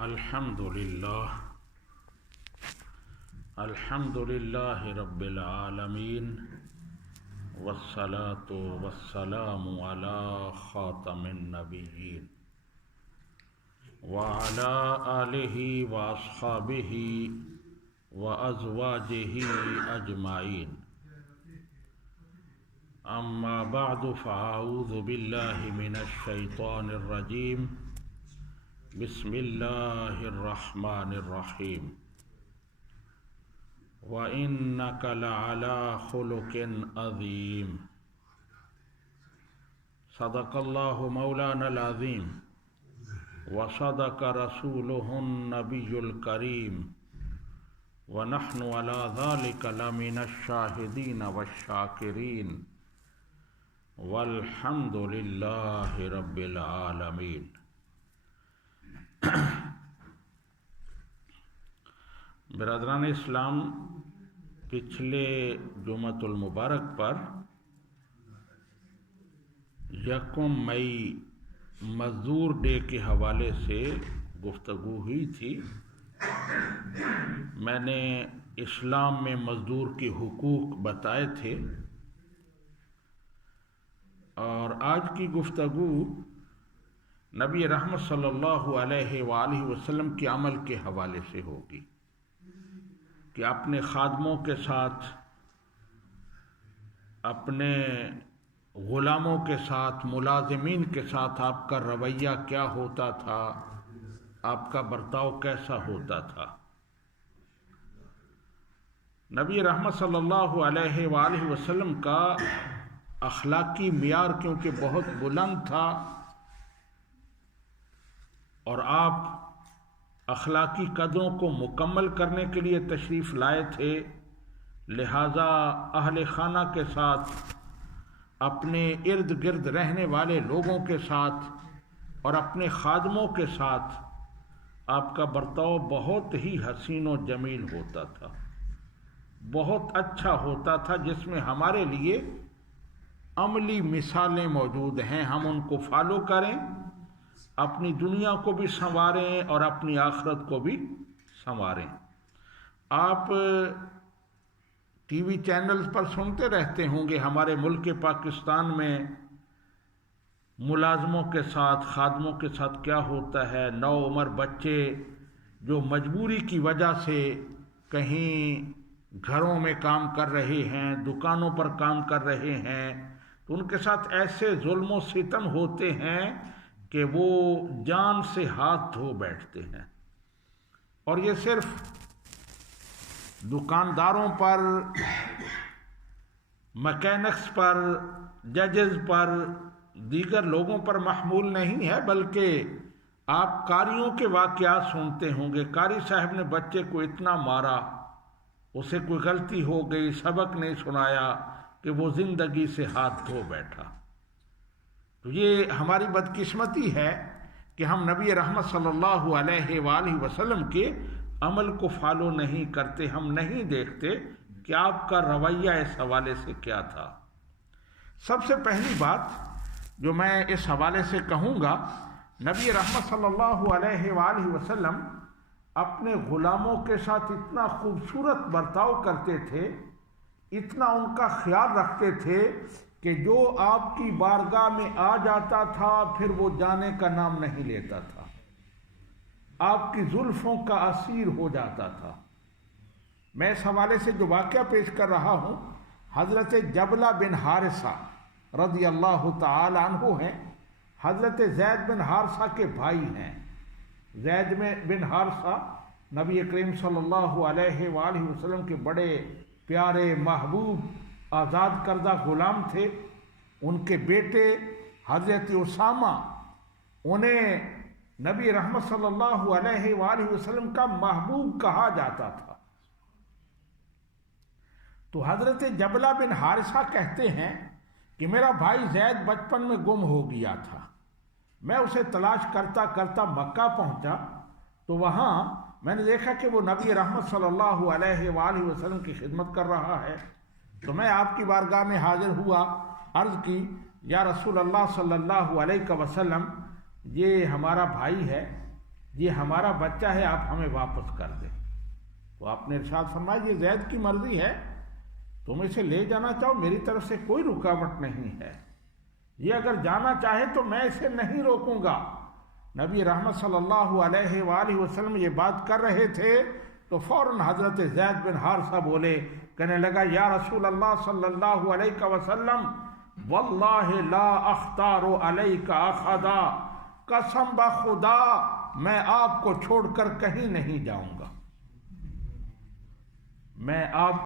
الحمد للہ رب العالمین والصلاة والسلام علی خاتم النبیین وعلی آلہ واصحابہ وازواجہ اجمعین اما بعد فاعوذ باللہ من الشیطان الرجیم بسم اللہ الرحمن الرحیم وَإِنَّكَ لَعَلَىٰ خُلُقٍ عَظِيمٍ صدق اللہ مولانا العظیم وصدق رسولہ النبی الکریم ونحن علی ذلک لمن الشاہدین والشاکرین والحمد للہ رب العالمین۔ برادران اسلام، پچھلے جمعۃ المبارک پر 1 مئی مزدور ڈے کے حوالے سے گفتگو ہوئی تھی۔ میں نے اسلام میں مزدور کے حقوق بتائے تھے، اور آج کی گفتگو نبی رحمت صلی اللہ علیہ وآلہ وسلم کے عمل کے حوالے سے ہوگی کہ اپنے خادموں کے ساتھ، اپنے غلاموں کے ساتھ، ملازمین کے ساتھ آپ کا رویہ کیا ہوتا تھا، آپ کا برتاؤ کیسا ہوتا تھا۔ نبی رحمت صلی اللہ علیہ وآلہ وسلم کا اخلاقی معیار کیونکہ بہت بلند تھا، اور آپ اخلاقی قدروں کو مکمل کرنے کے لیے تشریف لائے تھے، لہذا اہل خانہ کے ساتھ، اپنے ارد گرد رہنے والے لوگوں کے ساتھ اور اپنے خادموں کے ساتھ آپ کا برتاؤ بہت ہی حسین و جمیل ہوتا تھا، بہت اچھا ہوتا تھا، جس میں ہمارے لیے عملی مثالیں موجود ہیں۔ ہم ان کو فالو کریں، اپنی دنیا کو بھی سنواریں اور اپنی آخرت کو بھی سنواریں۔ آپ ٹی وی چینلز پر سنتے رہتے ہوں گے ہمارے ملک پاکستان میں ملازموں کے ساتھ، خادموں کے ساتھ کیا ہوتا ہے۔ نوعمر بچے جو مجبوری کی وجہ سے کہیں گھروں میں کام کر رہے ہیں، دکانوں پر کام کر رہے ہیں، تو ان کے ساتھ ایسے ظلم و ستم ہوتے ہیں کہ وہ جان سے ہاتھ دھو بیٹھتے ہیں۔ اور یہ صرف دکانداروں پر، مکینکس پر، ججز پر، دیگر لوگوں پر محمول نہیں ہے، بلکہ آپ قاریوں کے واقعات سنتے ہوں گے۔ قاری صاحب نے بچے کو اتنا مارا، اسے کوئی غلطی ہو گئی، سبق نہیں سنایا، کہ وہ زندگی سے ہاتھ دھو بیٹھا۔ تو یہ ہماری بدقسمتی ہے کہ ہم نبی رحمت صلی اللہ علیہ وآلہ وسلم کے عمل کو فالو نہیں کرتے، ہم نہیں دیکھتے کہ آپ کا رویہ اس حوالے سے کیا تھا۔ سب سے پہلی بات جو میں اس حوالے سے کہوں گا، نبی رحمت صلی اللہ علیہ وآلہ وسلم اپنے غلاموں کے ساتھ اتنا خوبصورت برتاؤ کرتے تھے، اتنا ان کا خیال رکھتے تھے کہ جو آپ کی بارگاہ میں آ جاتا تھا پھر وہ جانے کا نام نہیں لیتا تھا، آپ کی زلفوں کا اسیر ہو جاتا تھا۔ میں اس حوالے سے جو واقعہ پیش کر رہا ہوں، حضرت جبلہ بن حارثہ رضی اللہ تعالی عنہ ہیں، حضرت زید بن حارثہ کے بھائی ہیں۔ زید بن حارثہ نبی کریم صلی اللہ علیہ وآلہ وسلم کے بڑے پیارے، محبوب، آزاد کردہ غلام تھے۔ ان کے بیٹے حضرت اسامہ، انہیں نبی رحمت صلی اللہ علیہ وآلہ وسلم کا محبوب کہا جاتا تھا۔ تو حضرت جبلہ بن حارثہ کہتے ہیں کہ میرا بھائی زید بچپن میں گم ہو گیا تھا، میں اسے تلاش کرتا کرتا مکہ پہنچا، تو وہاں میں نے دیکھا کہ وہ نبی رحمت صلی اللہ علیہ وآلہ وسلم کی خدمت کر رہا ہے، تو میں آپ کی بارگاہ میں حاضر ہوا، عرض کی یا رسول اللہ صلی اللہ علیہ وسلم، یہ ہمارا بھائی ہے، یہ ہمارا بچہ ہے، آپ ہمیں واپس کر دیں۔ تو آپ نے ارشاد فرمایا یہ زید کی مرضی ہے، تم اسے لے جانا چاہو، میری طرف سے کوئی رکاوٹ نہیں ہے، یہ اگر جانا چاہے تو میں اسے نہیں روکوں گا۔ نبی رحمت صلی اللہ علیہ وآلہ وسلم یہ بات کر رہے تھے تو فوراً حضرت زید بن حارثہ بولے، کہنے لگا یا رسول اللہ صلی اللہ علیہ وسلم واللہ لا اختار علیک احدا، قسم بخدا میں آپ کو چھوڑ کر کہیں نہیں جاؤں گا، میں آپ